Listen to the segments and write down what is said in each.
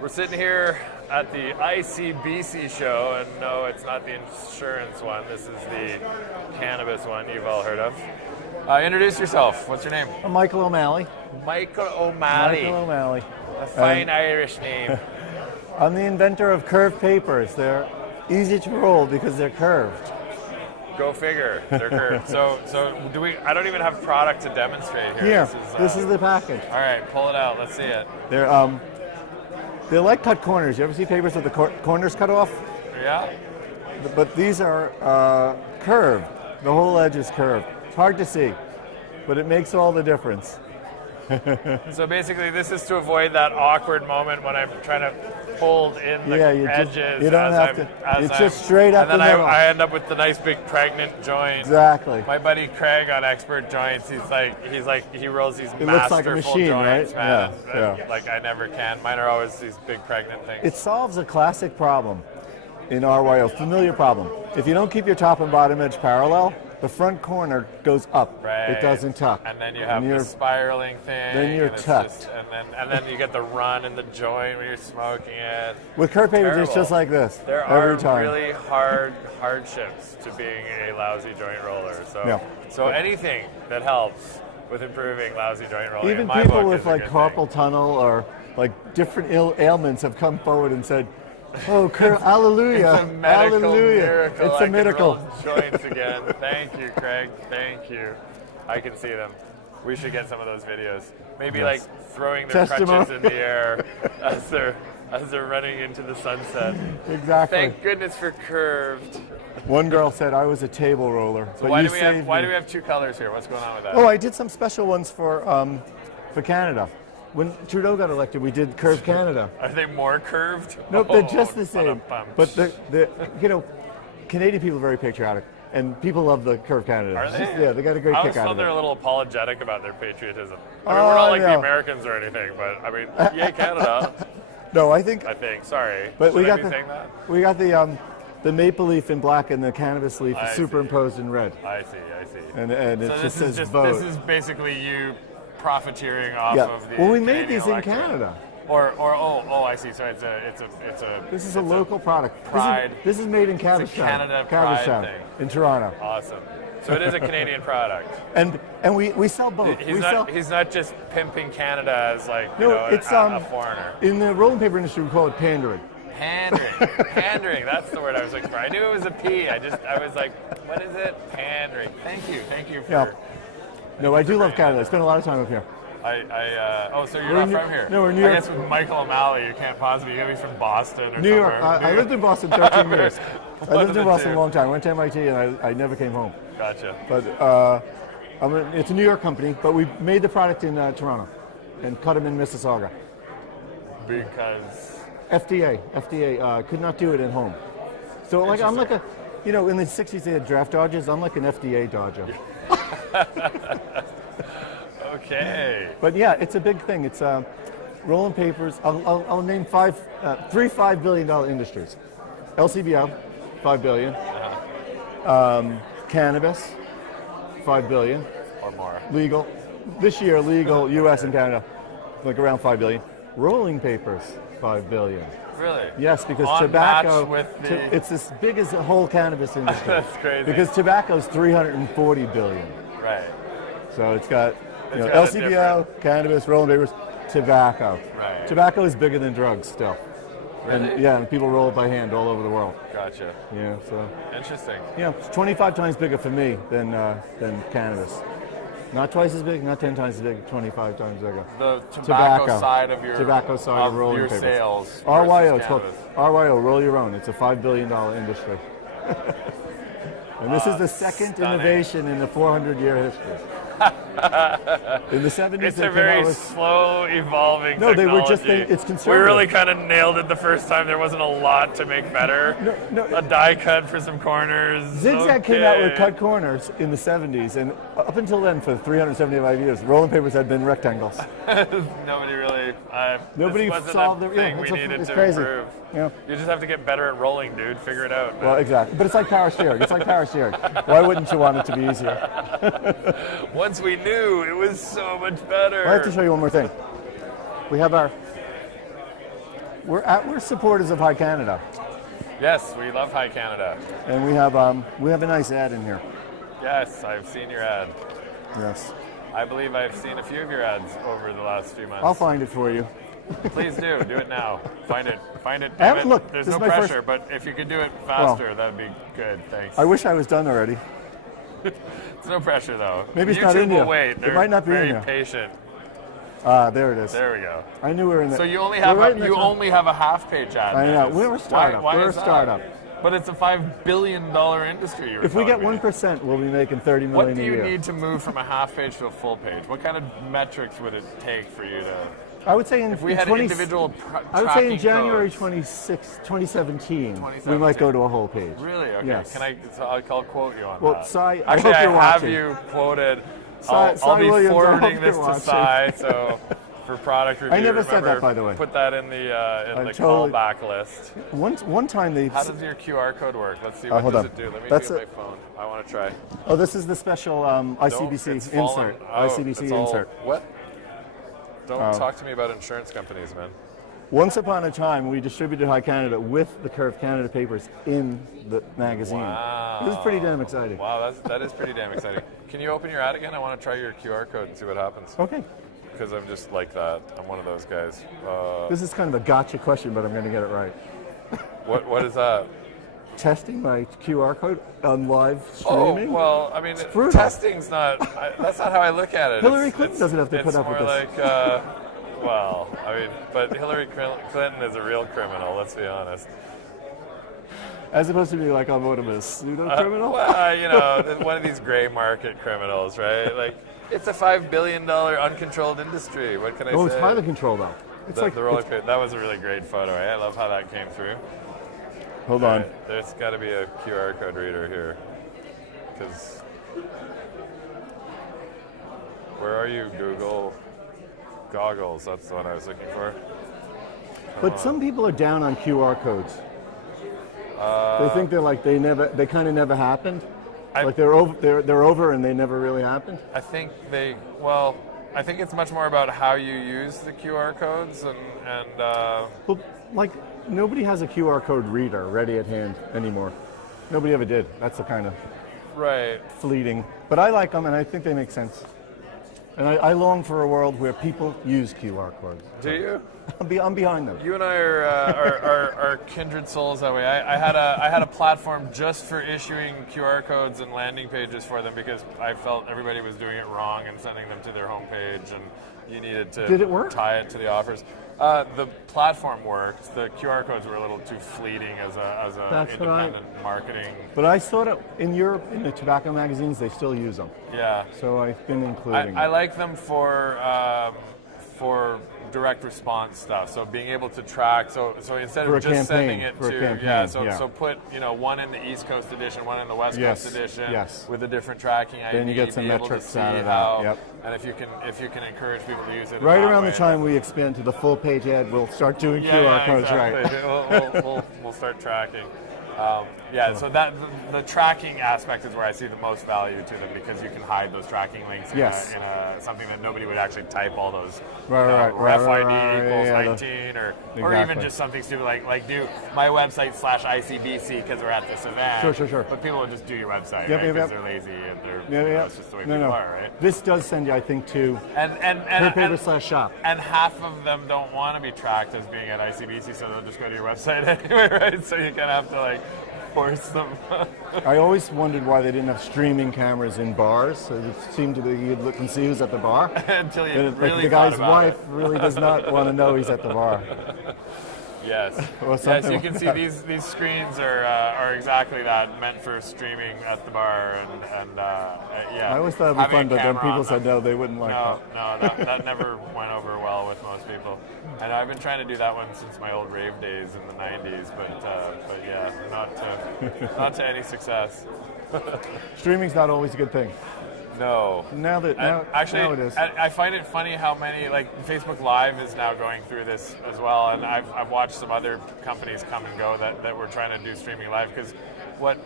We're sitting here at the ICBC show, and no, it's not the insurance one. This is the cannabis one you've all heard of. Introduce yourself. What's your name? I'm Michael O'Malley. Michael O'Malley. Michael O'Malley. A fine Irish name. I'm the inventor of curved papers. They're easy to roll because they're curved. Go figure. They're curved. So do we? I don't even have product to demonstrate here. Here, this is the package. All right, pull it out. Let's see it. They're like cut corners. You ever see papers with the corners cut off? Yeah. But these are curved. The whole edge is curved. It's hard to see, but it makes all the difference. So basically, this is to avoid that awkward moment when I'm trying to fold in the edges. You don't have to. It's just straight up and the then middle. I end up with the nice big pregnant joint. Exactly. My buddy Craig on Expert Joints, he rolls these it masterful looks like a machine, joints, right? man. Yeah. Like I never can. Mine are always these big pregnant things. It solves a classic problem in RYO, familiar problem. If you don't keep your top and bottom edge parallel, the front corner goes up. Right. It doesn't tuck. And then you have the spiraling thing. Then you're tucked. Just, and then you get the run in the joint when you're smoking it. With curved papers, it's just like this. There every are time. really hardships to being a lousy joint roller. So anything that helps with improving lousy joint rolling. Even in my people book with is a like good carpal thing. tunnel or like different ailments have come forward and said, "Oh, hallelujah! It's a medical hallelujah! miracle. It's a miracle." I can roll joints again. Thank you, Craig. Thank you. I can see them. We should get some of those videos. Maybe like throwing their crutches in the air as they're running into the sunset. Exactly. Thank goodness for curved. One girl said I was a table roller. So why do we have two colors here? What's going on with that? Oh, I did some special ones for Canada. When Trudeau got elected, we did Curved Canada. Are they more curved? Nope, they're just the same. But Canadian people are very patriotic, and people love the Curved Canada. Are they? Yeah, they got a great kick out of it. I always thought they're a little apologetic about their patriotism. I mean, we're not like the Americans or anything, but I mean, yay Canada. No, I think. Sorry. But we got that? We got the maple leaf in black and the cannabis leaf is superimposed in red. I see. And it so just says vote. This is basically you profiteering off of the. Well, we made Canadian these electorate. in Canada. I see. So it's a. This is a local product. Pride. This is made in Cabbagetown. It's a Canada pride thing. In Toronto. Awesome. So it is a Canadian product. And we sell both. He's not just pimping Canada as like a foreigner. In the rolling paper industry, we call it pandering. Pandering. That's the word I was looking for. I knew it was a P. I was like, what is it? Pandering. Thank you for. Yeah. No, I do love Canada. I spend a lot of time up here. So you're not from here? No, we're in New York. I guess with Michael O'Malley, you can't possibly. You gotta be from Boston or New York. somewhere. I lived in Boston 13 years. I lived in Boston a long time. I went to MIT and I never came home. Gotcha. But it's a New York company, but we made the product in Toronto and cut them in Mississauga. Because? FDA could not do it at home. So like I'm like in the 60s they had draft dodgers. I'm like an FDA dodger. Okay. But yeah, it's a big thing. It's rolling papers. I'll name three $5 billion industries. LCBO, $5 billion. Cannabis, $5 billion. Or more. Legal. This year, legal, U.S. and Canada, like around $5 billion. Rolling papers, $5 billion. Really? Yes, because On tobacco, match with the... it's as big as the whole cannabis industry. That's crazy. Because tobacco's $340 billion. Right. So it's got, got LCBO, cannabis, rolling papers, tobacco. Right. Tobacco is bigger than drugs still. Really? And people roll it by hand all over the world. Gotcha. Yeah, so. Interesting. It's 25 times bigger for me than cannabis. Not twice as big, not 10 times as big, 25 times bigger. The tobacco side of your rolling your papers. Sales. RYO, it's called RYO, roll your own. It's a $5 billion industry. And this is the second innovation in the 400-year history. In the 70s, it's a very slow evolving No, technology. they were just, it's conservative. We really kind of nailed it the first time. There wasn't a lot to make better. A die cut for some corners. Zigzag came out with cut corners in the 70s, and up until then, for 375 years, rolling papers had been rectangles. Nobody really. Nobody solved the thing we needed to crazy. improve. Yeah. You just have to get better at rolling, dude. Figure it out. Man. Well, exactly. But it's like power steering. Why wouldn't you want it to be easier? Once we knew, it was so much better. I have to show you one more thing. We have we're supporters of High Canada, Yes, we love High Canada. and we have a nice ad in here. Yes, I've seen your ad. Yes, I believe I've seen a few of your ads over the last few months. I'll find it for you. Please do it now. Find it. Look, There's this no is my first- pressure, but if you could do it faster, that'd be good. Thanks. I wish I was done already. It's no pressure though. Maybe it's YouTube not in will here. wait. It They're might not be in very here. patient. There it is. There we go. I knew we were in there. So you only We're have right in the you top. only have a half-page ad. I know. Dennis. We're a startup. Why We're is a that? startup. But it's a $5 billion industry. If we get 1%, we'll be making $30 million What do a you year. need to move from a half page to a full page? What kind of metrics would it take for you to? I would say If we had individual I would say in tracking January codes. 2017, we might go to a whole page. Really? Okay. Yes. I'll quote you on Well, that. Cy, I Actually, hope you're have watching. you quoted. Cy I'll be Williams, I forwarding hope this you're to watching. Cy. So for product review, never said remember, that, by the way. Put that in the totally- callback list. One time they. How does your QR code work? Let's see. What hold does on. it do? Let me That's do it. my phone. I want to try. Oh, this is the special ICBC It's fallen. insert. Oh, ICBC it's all- insert. What? Don't talk to me about insurance companies, man. Once upon a time, we distributed High Canada with the Curve Canada papers in the magazine. Wow. It was pretty damn exciting. Wow, that is pretty damn exciting. Can you open your ad again? I want to try your QR code and see what happens. Okay. Because I'm just like that. I'm one of those guys. This is kind of a gotcha question, but I'm going to get it right. What is that? Testing my QR code on live Oh, streaming? well, I mean, brutal. testing's not. That's not how I look at it. Hillary Clinton doesn't have to put up with this. It's more like, well, I mean, but Hillary Clinton is a real criminal. Let's be honest. As opposed to be like, I'm one of a pseudo-criminal? Well, you know, one of these gray market criminals, right? Like, it's a $5 billion uncontrolled industry. What can I say? Oh, it's highly controlled though. It's like The roller coaster. That was a really great photo. Eh? I love how that came through. Hold on. Right, there's got to be a QR code reader here. Because where are you, Google? Goggles. That's the one I was looking for. But some people are down on QR codes. They think they kind of never happened. Like they're over and they never really happened. I think I think it's much more about how you use the QR codes and Well, like nobody has a QR code reader ready at hand anymore. Nobody ever did. That's the kind of right. fleeting. But I like them and I think they make sense. And I long for a world where people use QR codes. Do you? I'm behind them. You and I are kindred souls that way. I had a platform just for issuing QR codes and landing pages for them because I felt everybody was doing it wrong and sending them to their homepage, and you needed to Did it work? tie it to the offers. The platform worked. The QR codes were a little too fleeting as a That's independent marketing. But I saw that in Europe, in the tobacco magazines, they still use them. Yeah. So I've been including I them. like them for direct response stuff. So being able to track. So instead For a of just sending campaign, it for a to campaign, So put one in the East Coast edition, one in the West Yes, Coast edition, yes. with a different tracking ID. Then you get some be able metrics to see out of that, how, yep. And if you can encourage people to use it Right in that around the way. time we expand to the full page ad, we'll start doing QR codes exactly. right. We'll start tracking. So that the tracking aspect is where I see the most value to them because you can hide those tracking links in, Yes. in something that nobody would actually type all those Right, ref ID right, equals yeah, 19 or Exactly. even just something stupid like do my website /ICBC because we're at this event. Sure. But people will just do your website Yep, right, yep, because yep. they're lazy and they're Yeah. that's just the way people are, right? This does send you, I think, to And paper/shop. and half of them don't want to be tracked as being at ICBC, so they'll just go to your website anyway, right? So you kind of have to force them. I always wondered why they didn't have streaming cameras in bars. So it seemed to be you'd look and see who's at the bar. Until you And, really the thought guy's about wife it. really does not want to know he's at the bar. Yes. Or Yes, something you can like see that. these screens are exactly that, meant for streaming at the bar and yeah. I always thought it'd be having fun, a but then camera people on said them. no, they wouldn't like that. No, that never went over well with most people. And I've been trying to do that one since my old rave days in the 90s, but yeah, not to any success. Streaming's not always a good thing. No. Now it is. I find it funny how many, Facebook Live is now going through this as well, and I've watched some other companies come and go that were trying to do streaming live, because what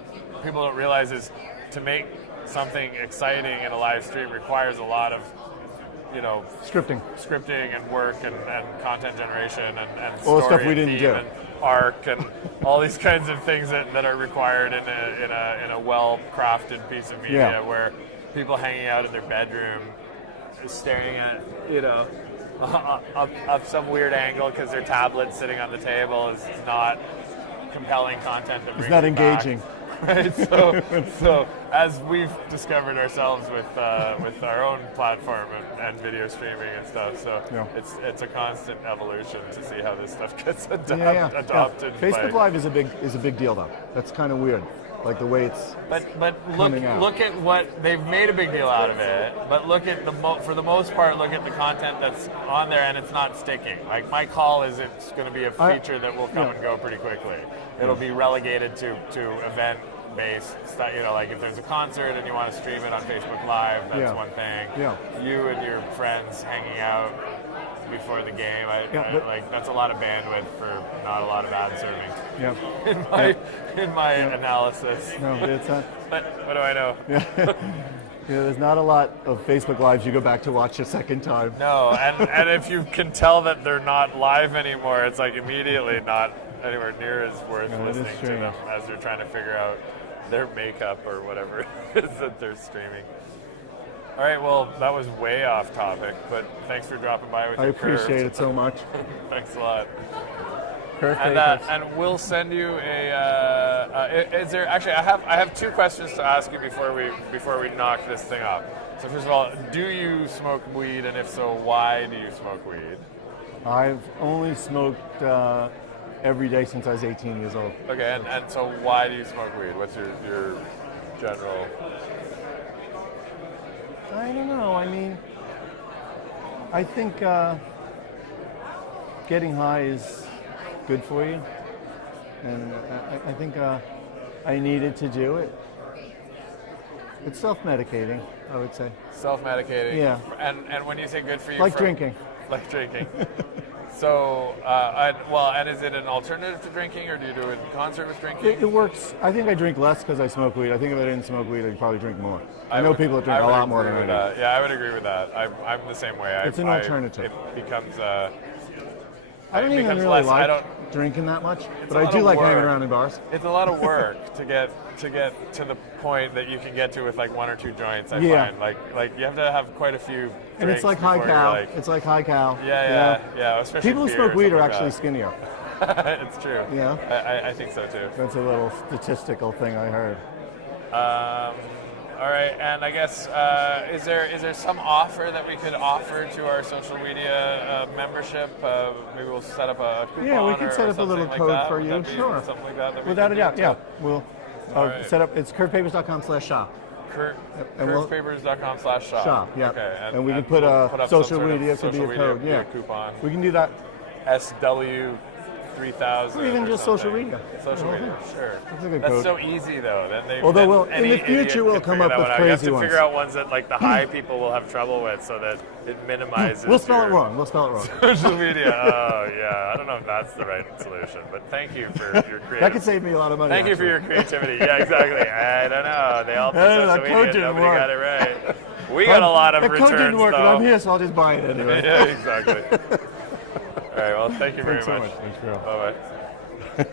people don't realize is to make something exciting in a live stream requires a lot of scripting and work and content generation and all the story stuff we and didn't theme do. and arc and all these kinds of things that are required in a well-crafted piece of media where people hanging out in their bedroom staring at up some weird angle because their tablet's sitting on the table is not compelling content that brings it's not it back. engaging. Right, so as we've discovered ourselves with our own platform and video streaming and stuff, so it's a constant evolution to see how this stuff gets adopted. Facebook Live is a big deal though. That's kind of weird, like the way it's. But look at what they've made a big deal out of it. But look at for the most part, look at the content that's on there, and it's not sticking. Like my call is it's going to be a feature that will come and go pretty quickly. It'll be relegated to event-based stuff. Like if there's a concert and you want to stream it on Facebook Live, that's one thing. Yeah. You and your friends hanging out before the game, like that's a lot of bandwidth for not a lot of ad serving. Yeah. In my analysis. No, it's not. But what do I know? Yeah. There's not a lot of Facebook Lives you go back to watch a second time. No, and if you can tell that they're not live anymore, it's like immediately not anywhere near as worth listening to them as you're trying to figure out their makeup or whatever it is that they're streaming. All right, well, that was way off topic, but thanks for dropping by with your I appreciate it so much. Thanks a lot. And we'll send you a. Is there actually? I have two questions to ask you before we knock this thing off. So first of all, do you smoke weed, and if so, why do you smoke weed? I've only smoked every day since I was 18 years old. Okay, and so why do you smoke weed? What's your general? I don't know. I mean, I think getting high is good for you, and I think I needed to do it. It's self-medicating, I would say. Self-medicating? Yeah. And when you say good for you... Like drinking. Like drinking. So, and is it an alternative to drinking, or do you do it in concert with drinking? It works. I think I drink less because I smoke weed. I think if I didn't smoke weed, I'd probably drink more. I know people that drink a lot more than I do. Yeah, I would agree with that. I'm the same way. It's an alternative. It becomes... I don't even really like drinking that much, but I do like hanging around in bars. It's a lot of work to get to the point that you can get to with like one or two joints. I find like you have to have quite a few. And it's like high cal. It's like high cal. Yeah. Especially people who smoke weed are actually skinnier. It's true. Yeah. I think so too. That's a little statistical thing I heard. All right, and I guess is there some offer that we could offer to our social media membership? Maybe we'll set up a coupon. Yeah, we could set up a little code for you. Sure. Something like that. Without a doubt. Yeah, we'll set up. It's curvepapers.com/shop. Curvepapers.com/shop. Shop. Yeah. Okay. And we can put a social media could be a code. Be a coupon. We can do that. SW 3000. Or even just social media. Social media, sure. That's code. So easy though. Although in the future we'll come up with crazy ones. You have to figure out ones that like the high people will have trouble with, so that it minimizes. We'll spell it wrong. Social media. Oh yeah, I don't know if that's the right solution, but thank you for your creativity. That could save me a lot of money. Thank you for your creativity. Yeah, exactly. I don't know. They all put social media. Nobody got it right. We got a lot of returns. The code didn't work, though. but I'm here, so I'll just buy it anyway. Yeah, exactly. All right. Well, thank you very much. Thanks, Bye bye.